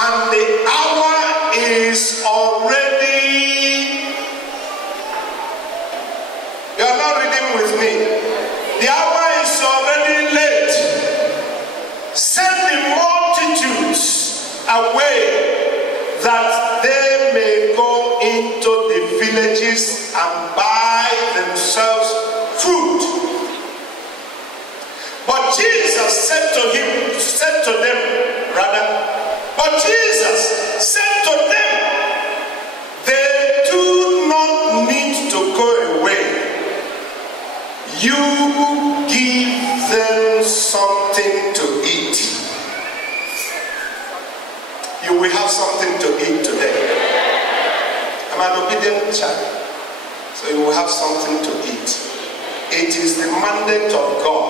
and the hour is already. You are not reading with me. The hour is already late. Send the multitudes away that they may go into the villages and buy themselves food. But Jesus said to them, they do not need to go away. You give them something to eat. You will have something to eat today. I'm an obedient child, so you will have something to eat. It is the mandate of God.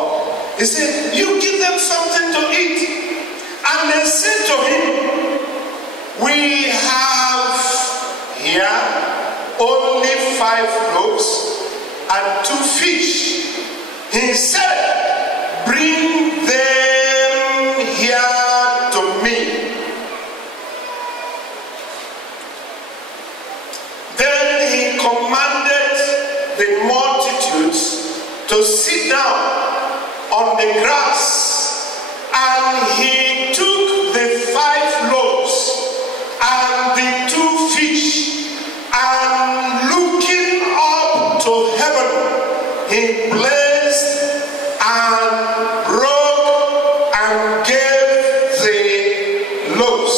He said, you give them something to eat. And they said to him, we have here only 5 loaves and 2 fish. He said, bring them here to me. Then he commanded the multitudes to sit down on the grass, and he took the 5 loaves and the 2 fish, and looking up to heaven, he blessed and broke and gave the loaves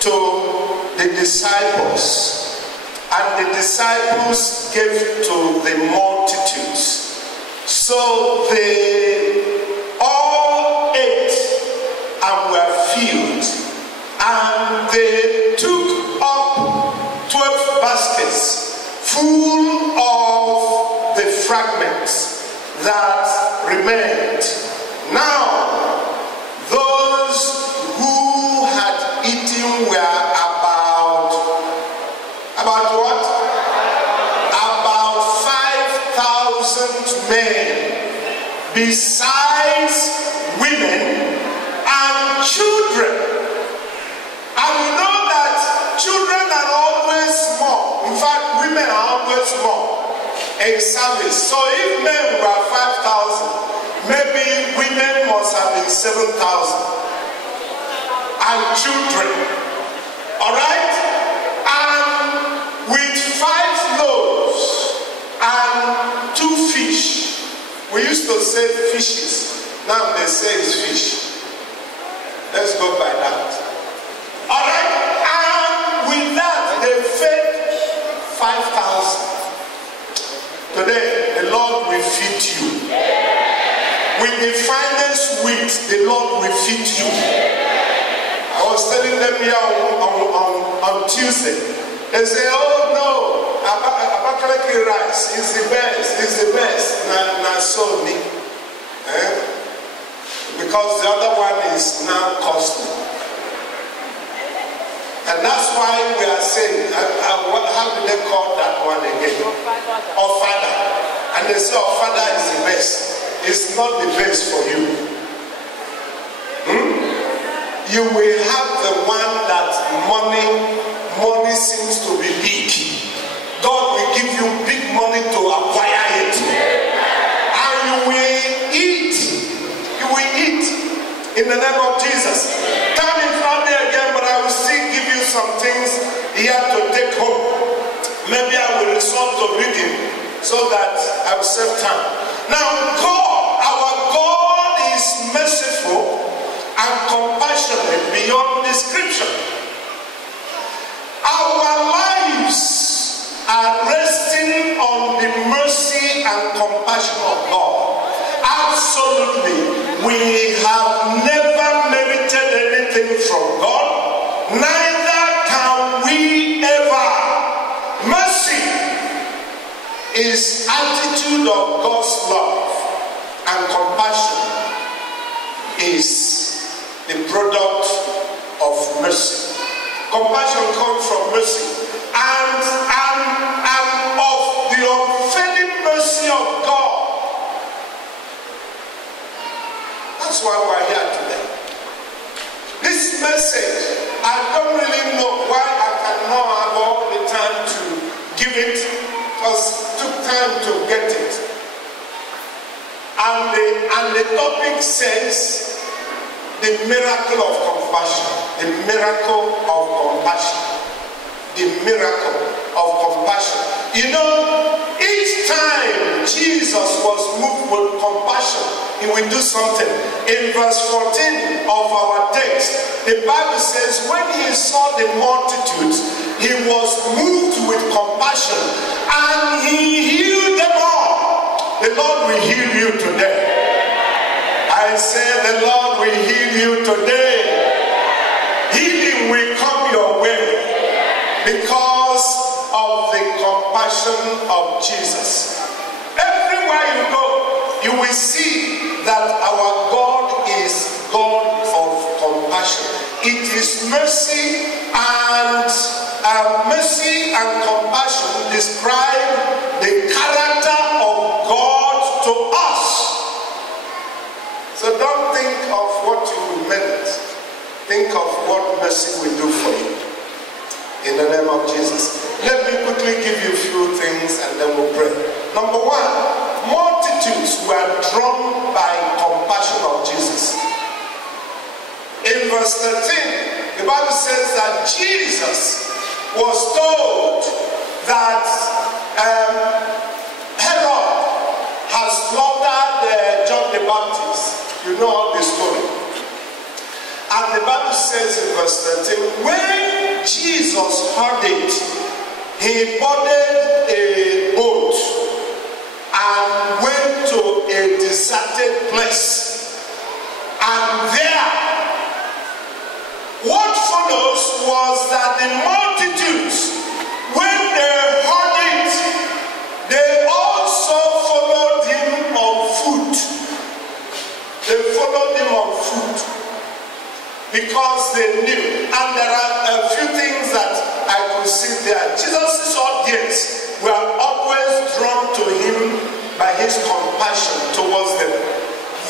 to the disciples, and the disciples gave to the multitudes. So they all ate and were filled, and they took up 12 baskets full of the fragments that remained. Now, those who had eaten were about what? About 5,000 men, besides women and children. And we know that children are always small. In fact, women are always small in service. So if men were 5,000, maybe women must have been 7,000. And children. Alright? And with 5 loaves and 2 fish. We used to say fishes. Now they say it's fish. Let's go by that. Alright? And with that, they fed 5,000. Today, the Lord will feed you. With the finest wheat, the Lord will feed you. I was telling them here on Tuesday. They say, oh no, Abakalaki rice is the best. Na so me. Because the other one is now costly. And that's why we are saying, how do they call that one again? Ofada. And they say Ofada is the best. It's not the best for you. You will have the one that money seems to be big. God will give you big money to acquire it. And you will eat. You will eat in the name of Jesus. Time is not there again, but I will still give you some things here to take home. Maybe I will resort to reading so that I will save time. Now, God, our God is merciful and compassionate beyond description. Our lives are resting on the mercy and compassion of God. Absolutely, we have never merited anything from God, neither can we ever. Mercy is attitude of God's love, and compassion is the product of mercy. Compassion comes from mercy, and of the unfailing mercy of God. That's why we're here today. This message, I And the topic says the miracle of compassion. The miracle of compassion. The miracle of compassion. You know, each time Jesus was moved with compassion, he would do something. In verse 14 of our text, the Bible says when he saw the multitudes, he was moved with compassion and he healed them all. The Lord will heal you today. I say the Lord will heal you today. Healing will come your way because of the compassion of Jesus. Everywhere you go, you will see that our God is God of compassion. It is mercy and compassion describe the character of God to us. So don't think of what you will merit. Think of what mercy will do for you. In the name of Jesus. Let me quickly give you a few things and then we'll pray. Number one, multitudes were drawn by compassion of Jesus. In verse 13, the Bible says that Jesus was told that Herod has slaughtered John the Baptist. You know all the story. And the Bible says in verse 13, when Jesus heard it, he boarded a boat and went to a deserted place. And there, what follows was that the multitudes, when they heard it, they also followed him on foot. They followed him on foot because they knew. And there are a few things that I could see there. Jesus' audience were always drawn to him by his compassion towards them.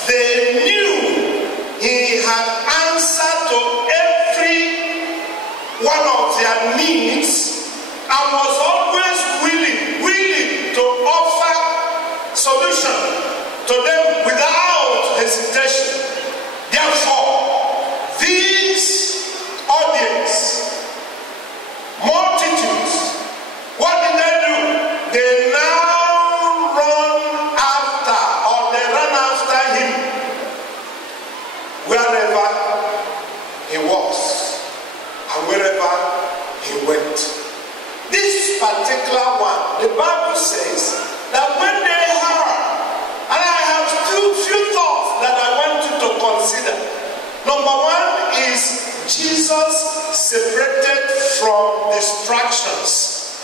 They knew he had answered to every one of their needs and was always willing to offer solution to them without hesitation. Therefore, these audience, multitudes, what did they do? They now run after, or they run after him wherever he was and wherever he went. This particular one, the Bible says that when they heard, and I have few thoughts that I want you to consider. Number one is Jesus separated from distractions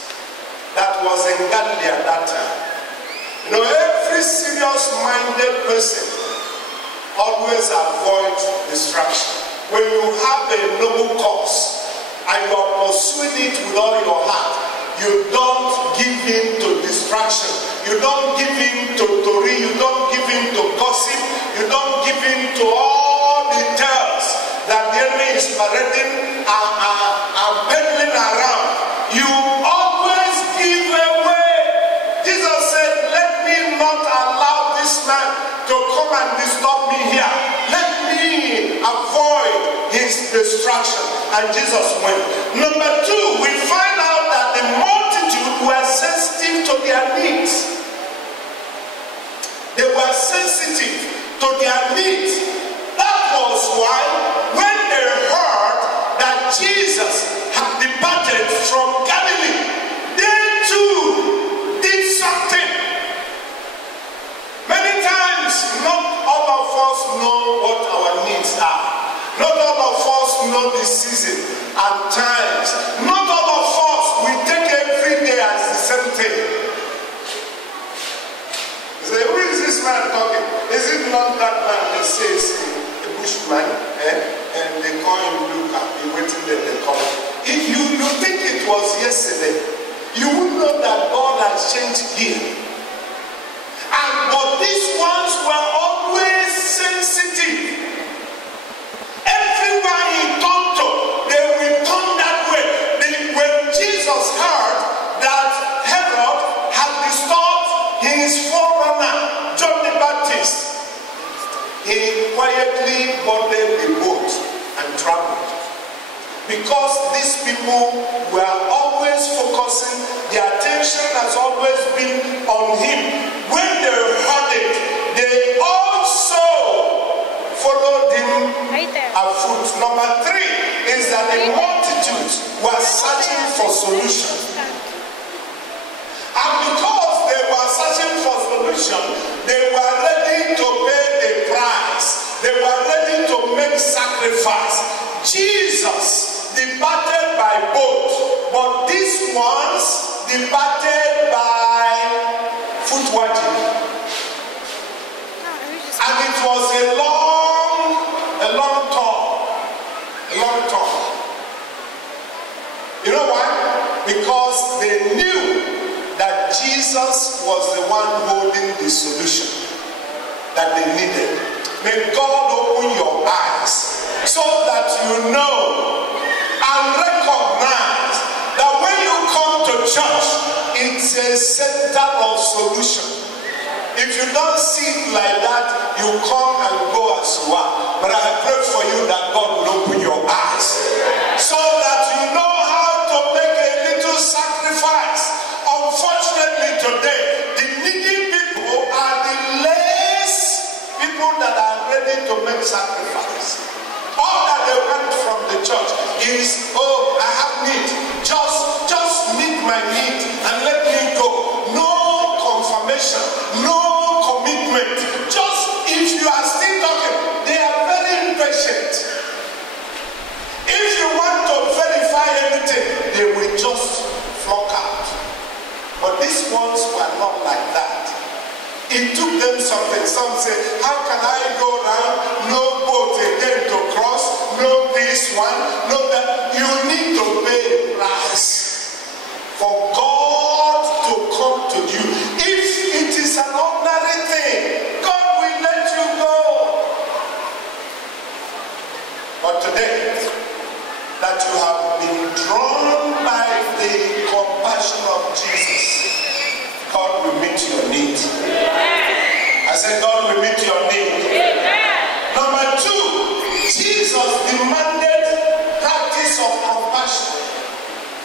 that was in Galilee at that time. You know, every serious-minded person always avoids distraction. When you have a noble cause and you are pursuing it with all your heart, you don't give in to distraction. You don't give in to story. You don't give in to gossip. You don't give in to all the tales that the enemy is parading and peddling around. You always give away. Jesus said, let me not allow this man to come and disturb me here. Let me avoid his distraction. And Jesus went. Number two, we find out that the multitude were sensitive to their needs. They were sensitive to their needs. That was why when they heard that Jesus had departed from Galilee, they too did something. Many times, not all of us know what our needs are. Not all of us know the season and times. Not all of us, we take every day as the same thing. You say, who is this man talking? Is it not that man that says a bushman? And they call him Luke, be waiting there, they come. If you think it was yesterday, you would know that God has changed gear. But these ones were always sensitive. Everywhere he turned to, they will turn that way. When Jesus heard that Herod had disturbed his forerunner, John the Baptist, Because these people were always focusing, their attention has always been on him. When they heard it, they also followed him afoot. Number 3 is that the multitudes were searching for solutions. And because they were searching for solution, they were ready to pay the price. They were ready to make sacrifice. Jesus departed by boat, but these ones departed by footwarding. And it was a long talk. You know why? Because they knew that Jesus was the one holding the solution that they needed. May God open your eyes so that you know and recognize that when you come to church, it's a center of solution. If you don't see it like that, you come and go as you are. But I pray for you that God will open your eyes so that you know how to make a little sacrifice. Unfortunately today, the needy people are the least people that are ready to make sacrifice. All that they want from the church is, oh, I have need. Just meet my need and let me go. No confirmation, no commitment. Just if you are still talking, they are very impatient. If you want to verify anything, they will just flock out. But these ones were not like that. It took them something. Some say, how can I go around? No boat again to cross. No this one. No that. You need to pay the price for God to come to you. If it is an ordinary thing, God will let you go. But today, that you have been drawn by the compassion of Jesus, God will meet your need. I said God will meet your need. Number 2, Jesus demanded practice of compassion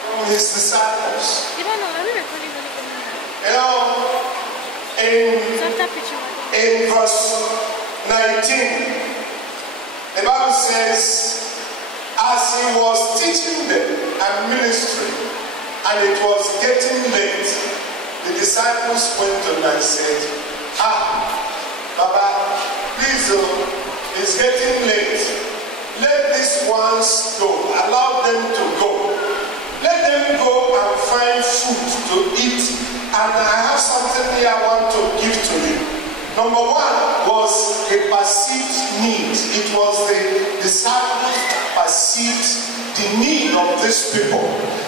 from his disciples. You know, in verse 19, the Bible says, as he was teaching them and ministering, and it was getting late, the disciples went to him and said, Baba, please, it's getting late. Let these ones go. Allow them to go. Let them go and find food to eat. And I have something here I want to give to you. Number 1 was a perceived need. It was the disciples that perceived the need of these people.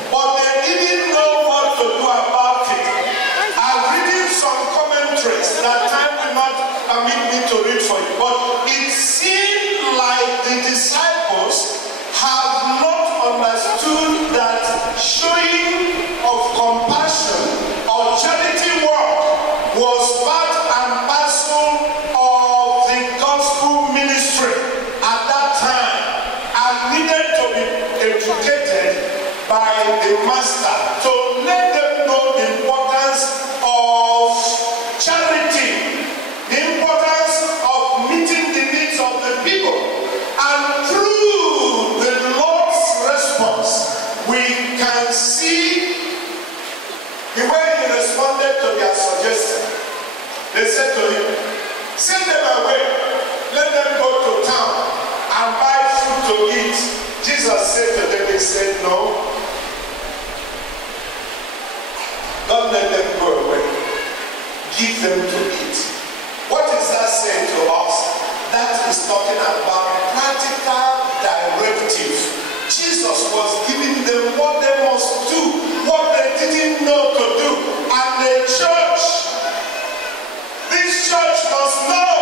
But they didn't know what to do about it. I'm reading some commentaries that time will not permit me to read for you. But it seemed like the disciples have not understood that showing of compassion or charity work was part and parcel of the gospel ministry at that time and needed to be educated by the master to let them know the importance of charity, the importance of meeting the needs of the people. And through the Lord's response, we can see the way he responded to their suggestion. They said to him, send them away, let them go to town and buy food to eat. Jesus said to them, he said, no, don't let them go away. Give them to eat. What is that saying to us? That is talking about practical directive. Jesus was giving them what they must do, what they didn't know to do. And the church, this church must know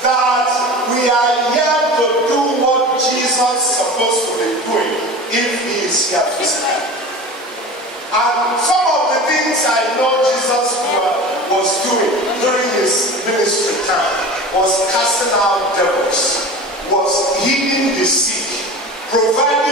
that we are here to do what Jesus is supposed to be doing if he is here physically. And some of the things I know Jesus was doing during his ministry time was casting out devils, was healing the sick, providing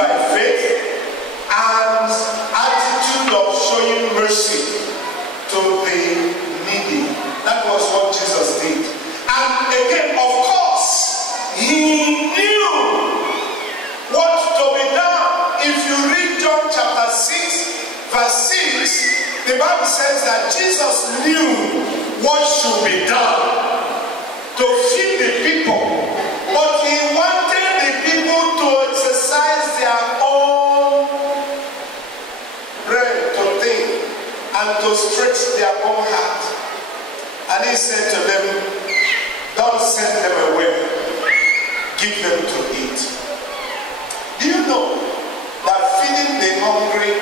by faith and attitude of showing mercy to the needy. That was what Jesus did. And again, of course, he knew what to be done. If you read John chapter 6, verse 6, the Bible says that Jesus knew what should be done to feed the people. But he wanted the people to exercise their own brain to think and to stretch their own heart. And he said to them, don't send them away. Give them to eat. Do you know that feeding the hungry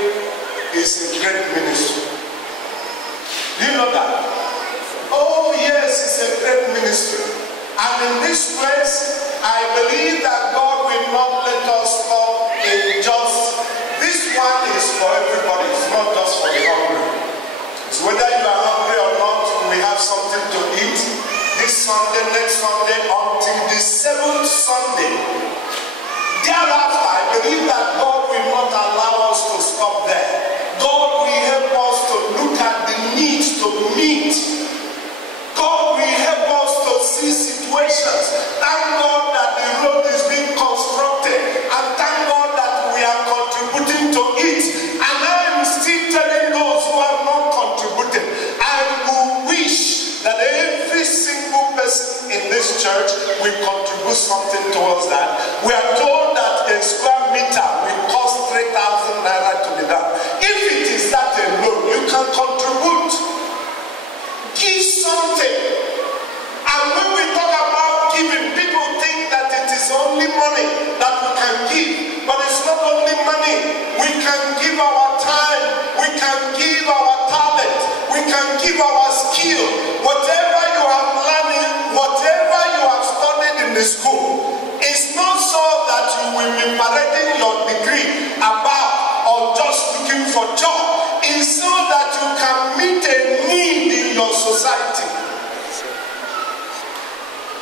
is a great ministry? Do you know that? Oh yes, it's a great ministry. And in this place, I believe that God will not let us stop in just, this one is for everybody, it's not just for the hungry. It's whether you are hungry or not, we have something to eat. This Sunday, next Sunday, until the 7th Sunday. Thereafter, I believe that God will not allow us to stop there. God will help us to look at the needs to meet. God will help us to see situations. Thank God that the road is being constructed. And thank God that we are contributing to it. And I am still telling those who are not contributing, I will wish that every single person in this church will contribute something towards that. We are told that a square meter will cost 3,000 naira to be done. If it is that alone, you can contribute. Give something. And when we talk about giving, people think that it is only money that we can give. But it's not only money. We can give our time. We can give our talent. We can give our skill. Whatever you have learned, whatever you have studied in the school, it's not so that you will be parading your degree about or just looking for job. It's so that you can meet a need in your society.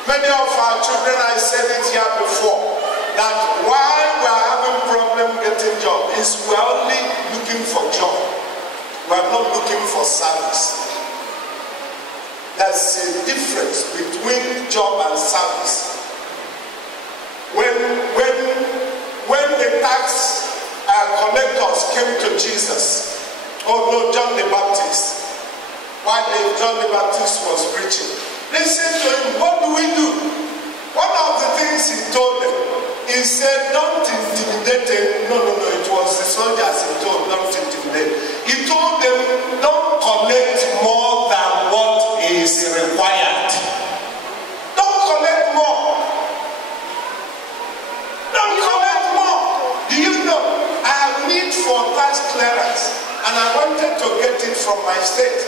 Many of our children, I said it here before, that why we are having problem getting job is we are only looking for job. We are not looking for service. There's a difference between job and service. When the tax collectors came to Jesus, oh no, John the Baptist, while John the Baptist was preaching, they said to him, what do we do? One of the things he told them, he said, don't intimidate them. No, it was the soldiers he told, don't intimidate. He told them, don't collect more than what is required. Don't collect more. Don't collect more. Do you know, I have need for tax clearance, and I wanted to get it from my state.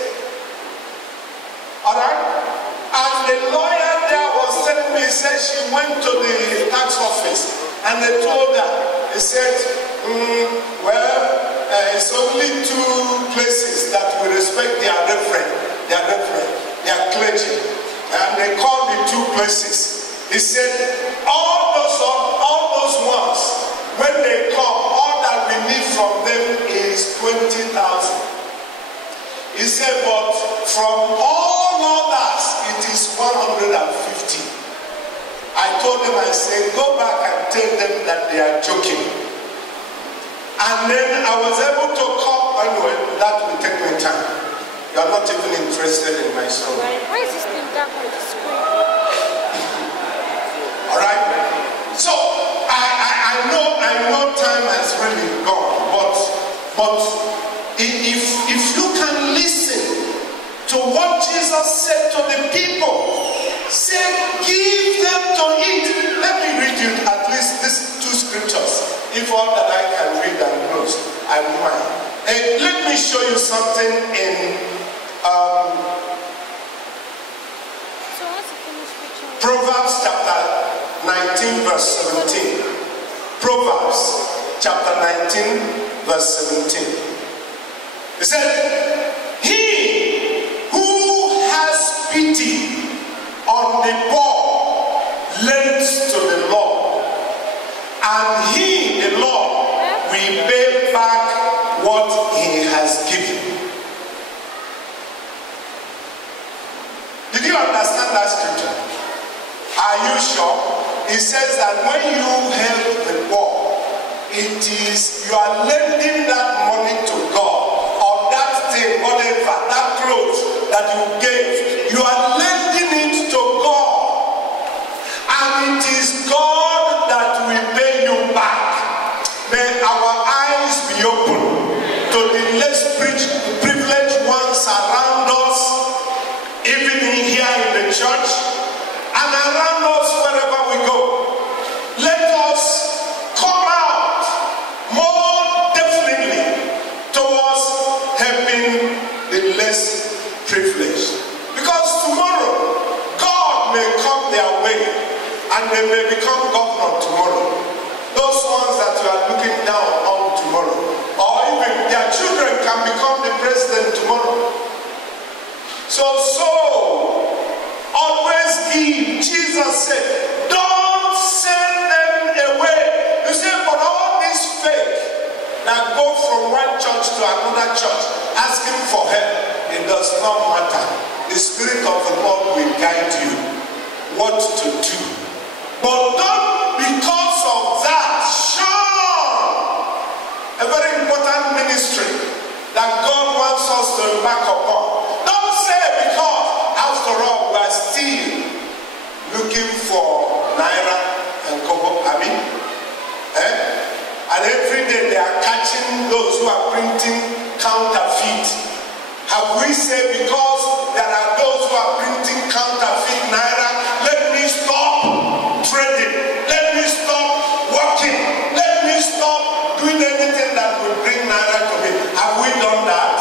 Alright? And the lawyer there was telling me, he said she went to the tax office and they told her, he said, it's only 2 places that we respect their reverend, their clergy. And they called the 2 places. He said, all those ones, when they come, all that we need from them is 20,000. He said, but from all others, it is 150. I told them, I said, go back and tell them that they are joking. And then I was able to come, anyway, that will take my time. You are not even interested in my story. Why is this thing dark on the screen? Alright? So, I know time has really gone, but if you can listen to what Jesus said to the people, said, give them to eat. Let me read you at least these 2 scriptures. If all that I can read and close, I won't mind. And let me show you something in Proverbs chapter 19 verse 17. Proverbs chapter 19 verse 17. It said, he who has pity on the poor lends to the Lord, and he, the Lord, we pay back what he has given. Did you understand that scripture? Are you sure? It says that when you help the poor, it is you are lending that money to God, or that thing, whatever, that clothes that you gave, you are lending it to God. And it is God that will pay you back. May our eyes be open to the less privileged ones around us, even here in the church, and around us wherever we go. Let us come out more definitely towards helping the less privileged. Because tomorrow, God may come their way and they may become governor tomorrow. Those ones that you are looking down on tomorrow, or even their children can become the president tomorrow. So always give. Jesus said, don't send them away. You say, but all this faith that go from one church to another church asking for help, it does not matter. The Spirit of the Lord will guide you what to do. But don't, because of that, shun a very important ministry that God wants us to embark upon. Don't say, because after all, we are still looking for Naira and Kobo, and every day they are catching those who are printing counterfeit. Have we said, because there are those who are printing counterfeit Naira, let me stop trading, let me stop working, let me stop doing anything that will bring Naira to me? Have we done that?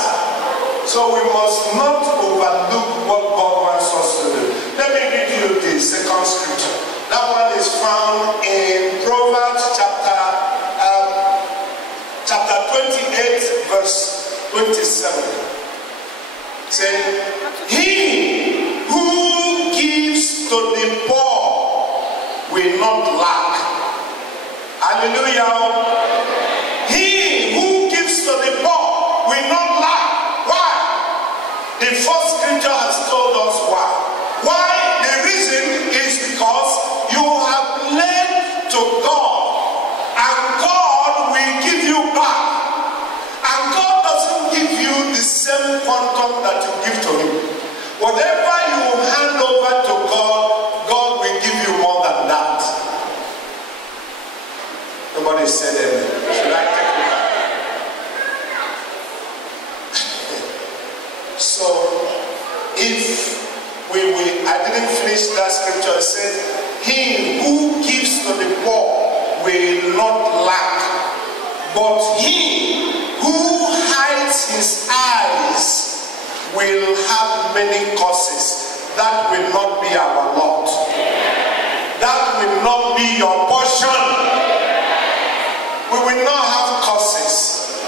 So we must not overlook what God wants us to do. Let me read you the second scripture. That one is found in Proverbs chapter 28, verse 27. Say, he who gives to the poor will not lack. Hallelujah. He who gives to the poor will not lack. Why? The first scripture has told us why. Why? The reason is because you have led to God, and God will give you back. And God doesn't give you the same quantum that you give to him. Whatever you hand over to God, God will give you more than that. Nobody said amen. Should I take it back? So, if I didn't finish that scripture, it said, he who gives to the poor will not lack, but he who hides his eyes will have many causes. That will not be our lot. That will not be your portion. We will not have causes.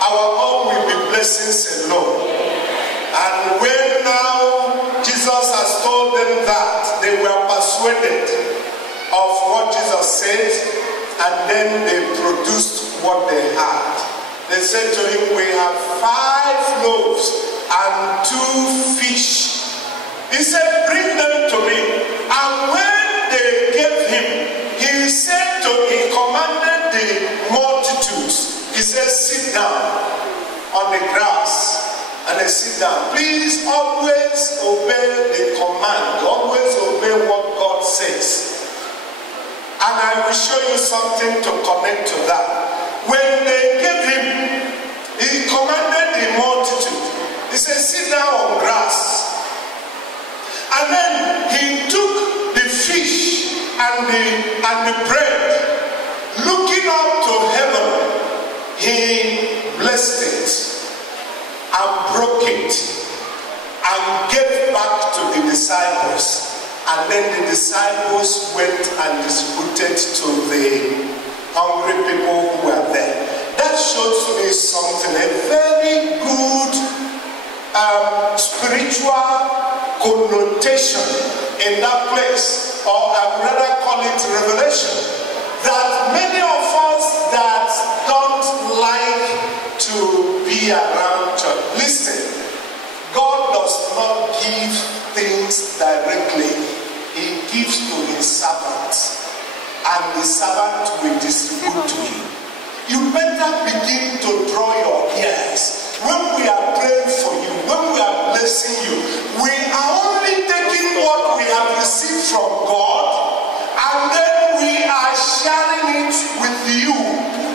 Our own will be blessings alone. And when now Jesus has told them that, they were persuaded of what Jesus said, and then they produced what they had. They said to him, we have 5 loaves and 2 fish. He said, bring them to me. And when they gave him, he commanded the multitudes. He said, sit down on the grass. And they sit down. Please always obey the command. Always obey what God says. And I will show you something to connect to that. When they gave him, he commanded the multitude. He said, sit down on grass. And then he took the fish and the bread. Looking up to heaven, he blessed it and broke it and gave back to the disciples. And then the disciples went and distributed to the hungry people who were there. That shows me something, a very good spiritual connotation in that place, or I would rather call it revelation, that many of us that don't be around church. Listen, God does not give things directly. He gives to his servants, and the servant will distribute to him. You better begin to draw your ears. When we are praying for you, when we are blessing you, we are only taking what we have received from God, and then we are sharing it with you.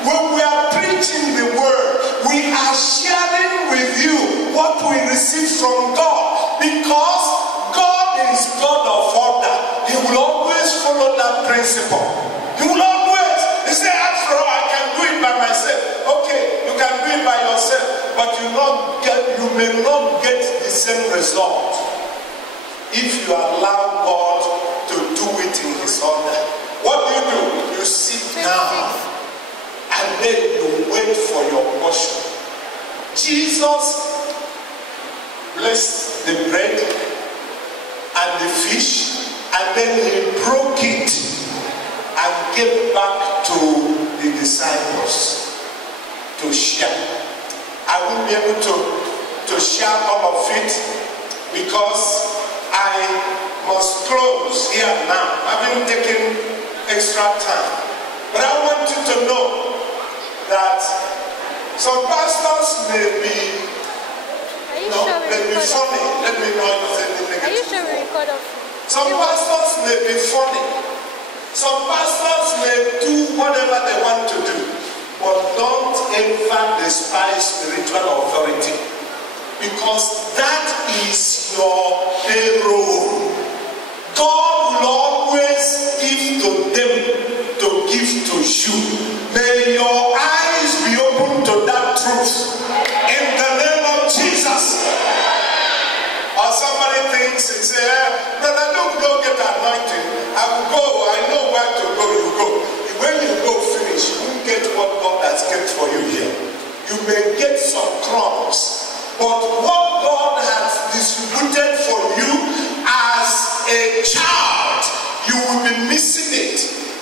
When we are preaching the word, we are sharing with you what we receive from God, because God is God of order. He will always follow that principle. He will always. He said, after all, I can do it by myself. Okay, you can do it by yourself, but you may not get the same result if you allow God to do it in his order. What do? You sit down and then you wait for your portion. Jesus blessed the bread and the fish, and then he broke it and gave back to the disciples to share. I won't be able to share all of it because I must close here now. I've been taking extra time. But I want you to know that some pastors may be funny. Let me not use any negative. Are you sure we record of? Some pastors may be funny. Some pastors may do whatever they want to do. But don't ever despise spiritual authority, because that is your payroll. God will always give to them to give to you. May your eyes be open to that truth in the name of Jesus. Or somebody thinks and say, brother, don't get anointed. I will go. I know where to go. You go. When you go finish, you won't get what God has kept for you here. You may get some crumbs, but what God has distributed for you as a child, you will be missing it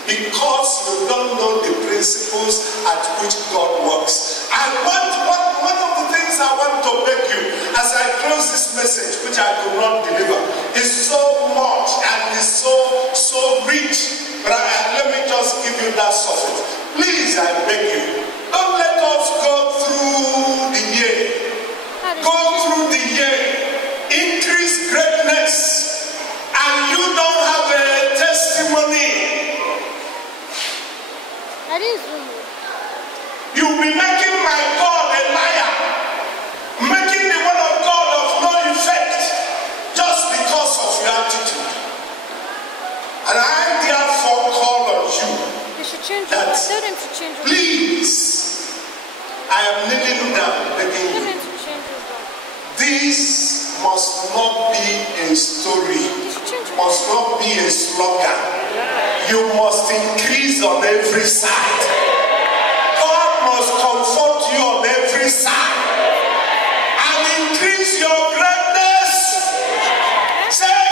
because you don't know the principles at which God works. And one of the things I want to beg you as I close this message, which I could not deliver, is so much and is so rich. But let me just give you that surface. Please, I beg you, don't let us go through the year. Go through the year, increase greatness, and you don't have a testimony. That is You'll be making my God a liar, making the word of God of no effect just because of your attitude. And I therefore call on you that, please, I am kneeling down begging you. This must not be a story, must not be a slogan. You must increase on every side.